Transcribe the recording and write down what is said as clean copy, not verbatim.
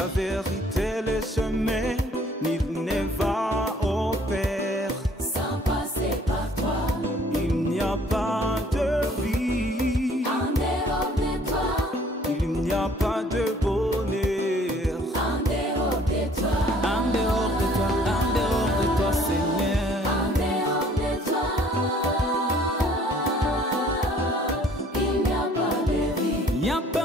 la vérité, le chemin, nul ne va au Père sans passer par toi. Il n'y a pas de vie En dehors de toi, il n'y a pas de bonheur en dehors de toi, en dehors de toi, en dehors de toi, Seigneur. en dehors de toi, il n'y a pas de vie. Il n'y a pas